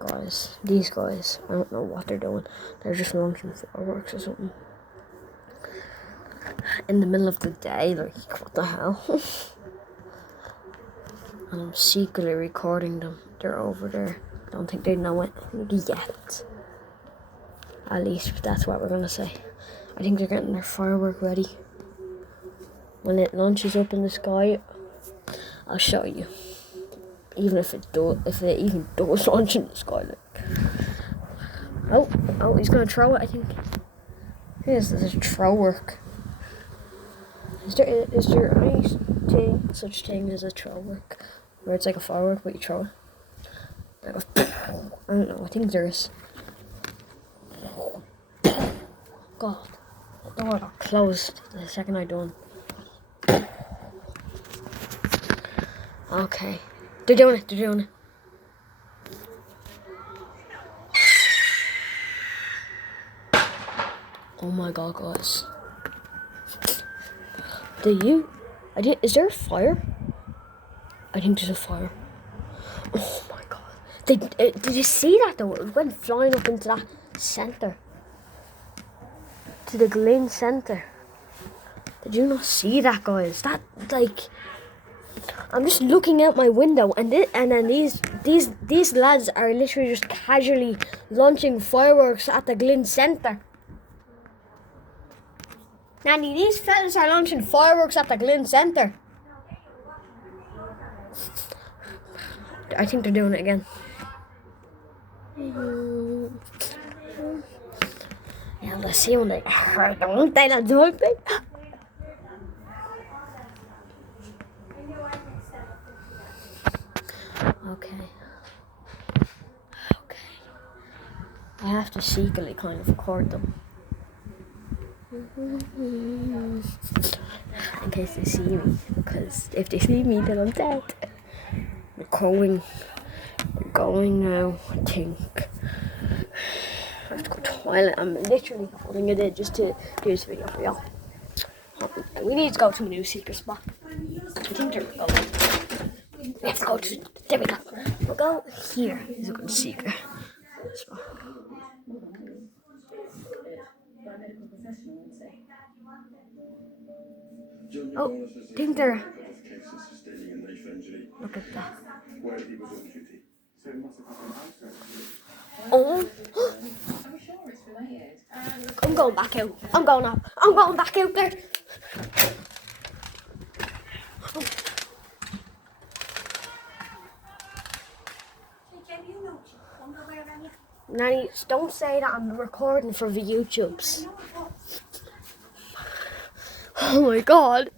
guys. These guys, I don't know what they're doing. They're just launching fireworks or something. In the middle of the day, like, what the hell? And I'm secretly recording them. They're over there. Don't think they know it yet. At least that's what we're gonna say. I think they're getting their firework ready. When it launches up in the sky, I'll show you. Even if it even does launch in the sky. Like. Oh, he's gonna throw it. I think. There's a throw work. Is there any such thing as a throw work, where it's like a firework but you throw it? Like I don't know. I think there is. God, the door got closed the second I done. Okay, they're doing it. Oh my God, guys. Is there a fire? I think there's a fire. Oh my God. Did you see that though? It went flying up into that center. To the Glyn Centre. Did you not see that, guys? That, like, I'm just looking out my window, and then these lads are literally just casually launching fireworks at the Glyn Centre. Nanny, these fellas are launching fireworks at the Glyn Centre. I think they're doing it again. Yeah, let's see when they don't they not do it. Okay. I have to secretly kind of record them. In case they see me, because if they see me, then I'm dead. We're going now, I think. I have to go to the toilet. I'm literally holding it in just to do this video for y'all. We need to go to a new secret spot. I think there we go. We have to go to, there we go. We'll go here. Is a good secret spot. Oh, I think they're, look at that. Oh, I'm going back out. I'm going back out there. Oh. Nanny, don't say that I'm recording for the YouTubes. Oh my God.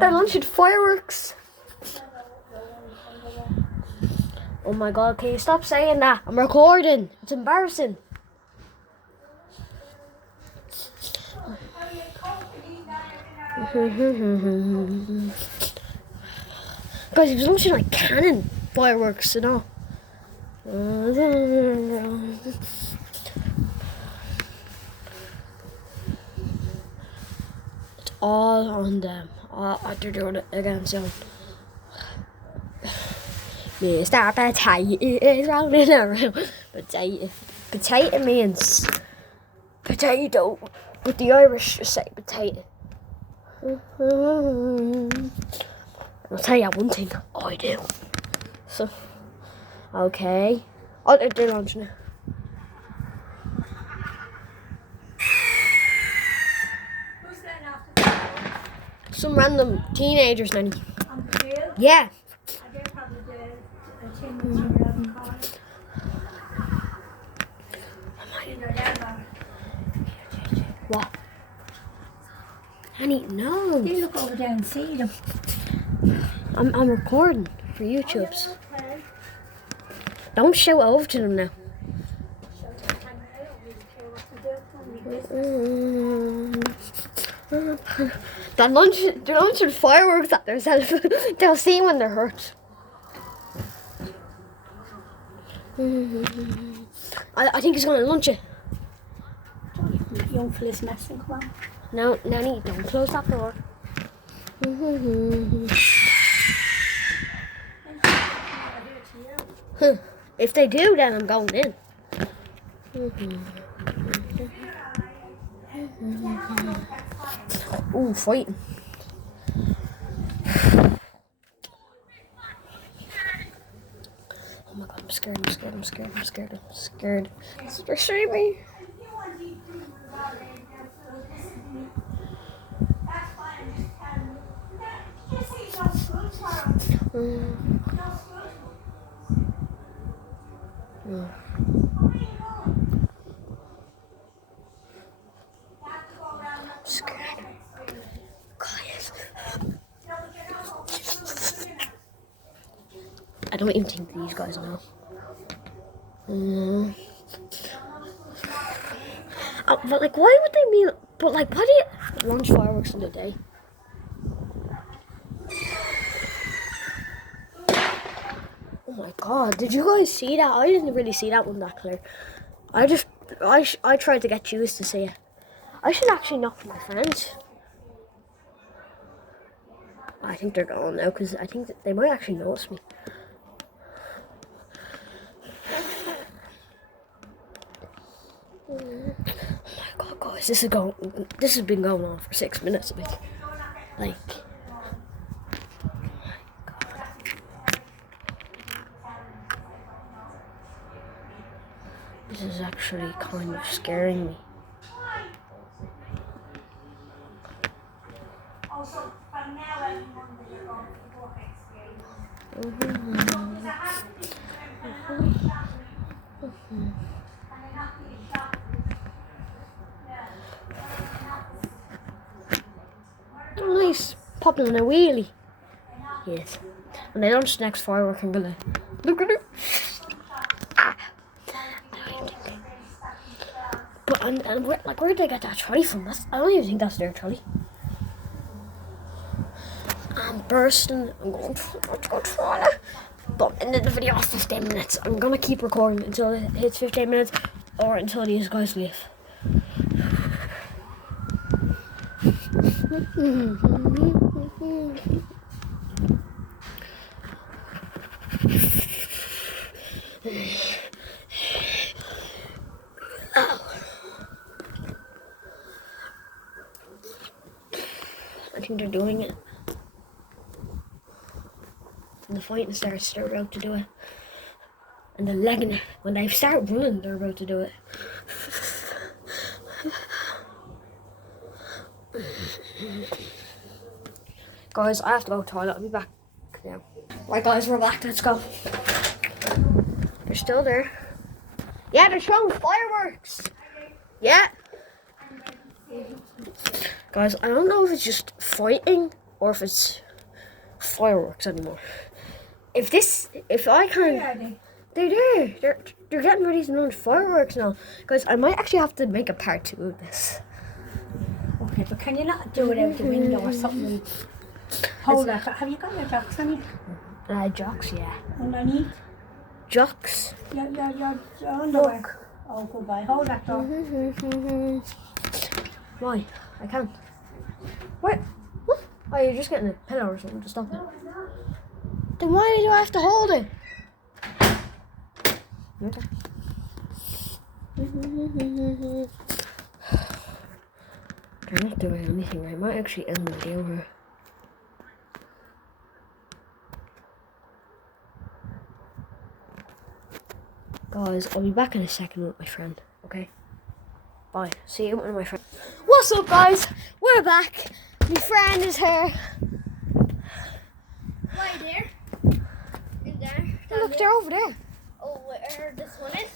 They're launching fireworks. Oh my God, can you stop saying that? I'm recording. It's embarrassing. Guys, he was launching like cannon fireworks and all. It's all on them. They're doing it again soon. Mr. Potato is rolling around. Potato means potato, but the Irish just say potato. I'll tell you one thing, I do. So, okay. Oh, they're launching it. Who's getting after? Some random teenagers, Nanny. Yeah. I get probably the tin around the corner. What? Nanny, no. You look over there and see them. I'm recording for YouTube's. Okay. Don't shout over to them now. They're launching fireworks at themselves. They'll see when they're hurt. I think he's going to launch it. Young fella's messing, come on. No, Nanny, don't close that door. If they do, then I'm going in. Ooh, fighting. Oh my god, I'm scared. They're shooting me. I'm scared. Guys. I don't even think these guys know. But like, why would they mean? But like, why do you launch fireworks in the day? Oh my god! Did you guys see that? I didn't really see that one that clear. I tried to get Juice to see it. I should actually knock my friends. I think they're gone now because I think that they might actually notice me. Oh my god, guys, this has been going on for 6 minutes. Like, oh my god. This is actually kind of scaring me. Also, from now everyone that you're going to work experience. Oh, nice. Popping on a wheelie. Yes. When I launch the next firework, I'm gonna look at it. But and where did they get that trolley from? I don't even think that's their trolley. I'm bursting. I'm going to try it. But I'm ending the video off 15 minutes. I'm gonna keep recording until it hits 15 minutes or until these guys leave. I think they're doing it. And the fighting starts, they're about to do it. And the legging it. When they start running, they're about to do it. Guys, I have to go to the toilet. I'll be back now. Right, guys, we're back. Let's go. They're still there. Yeah, they're showing fireworks. Yeah. Guys, I don't know if it's just fighting or if it's fireworks anymore. If I can, they're there. They're getting ready to launch fireworks now. Guys, I might actually have to make a part 2 of this. Okay, but can you not do it out the window or something? Hold that. Have you got your jocks on you? Jocks, yeah. Underneath? Jocks. Your underwear. Oh, goodbye. Hold that door. Why? I can't. What? Oh, you're just getting a pillow or something to stop it. Then why do I have to hold it? Okay. They're not doing anything. I might actually end the video here. Guys, I'll be back in a second with my friend, okay? Bye. See you with my friend. What's up, guys? We're back. My friend is here. Why there? In there? Look, they're over there. Oh, where this one is?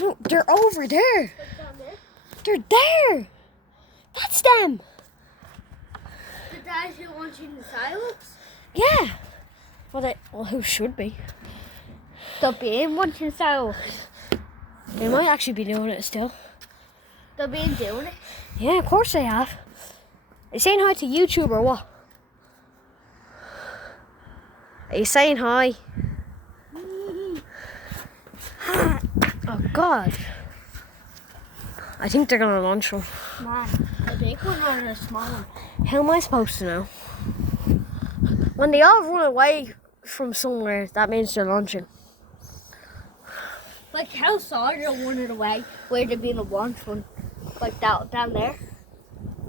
No, they're over there. What's down there? They're there. That's them. The guys who want you in the fireworks? Yeah. Well, who should be? They'll be in wanting fireworks. They might actually be doing it still. They'll be in doing it. Yeah, of course they have. Are you saying hi to YouTube or what? Are you saying hi? Oh God. I think they're gonna launch one. Man, a big one or a small one? How am I supposed to know? When they all run away from somewhere, that means they're launching. Like how Sandra wanted away where there being a launch one. Like that down there.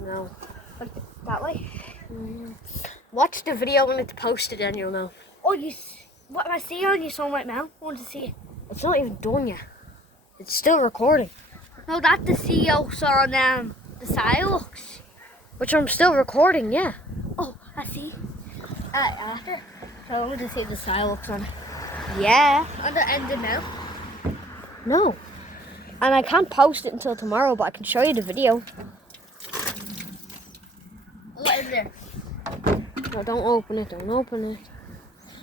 No. Like that way. Watch the video when it's posted and you'll know. Oh, what I see on your song right now? I want to see it. It's not even done yet. It's still recording. No, that's the CEO saw on the sidewalks. Which I'm still recording, yeah. Oh, I see. After. So I want to see the sidewalks on it. Yeah. On the end of now. No. And I can't post it until tomorrow, but I can show you the video. What is there? No, don't open it, don't open it.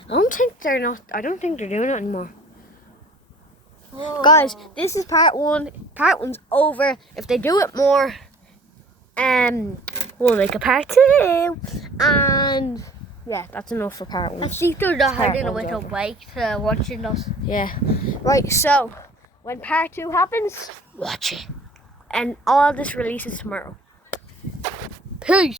I don't think they're doing it anymore. Whoa. Guys, this is part one. Part one's over. If they do it more, we'll make a part two. And yeah, that's enough for part I one. see through the Part hiding a one's little over. bike to watching us. Yeah. Right, so when part two happens, watch it. And all this releases tomorrow. Peace.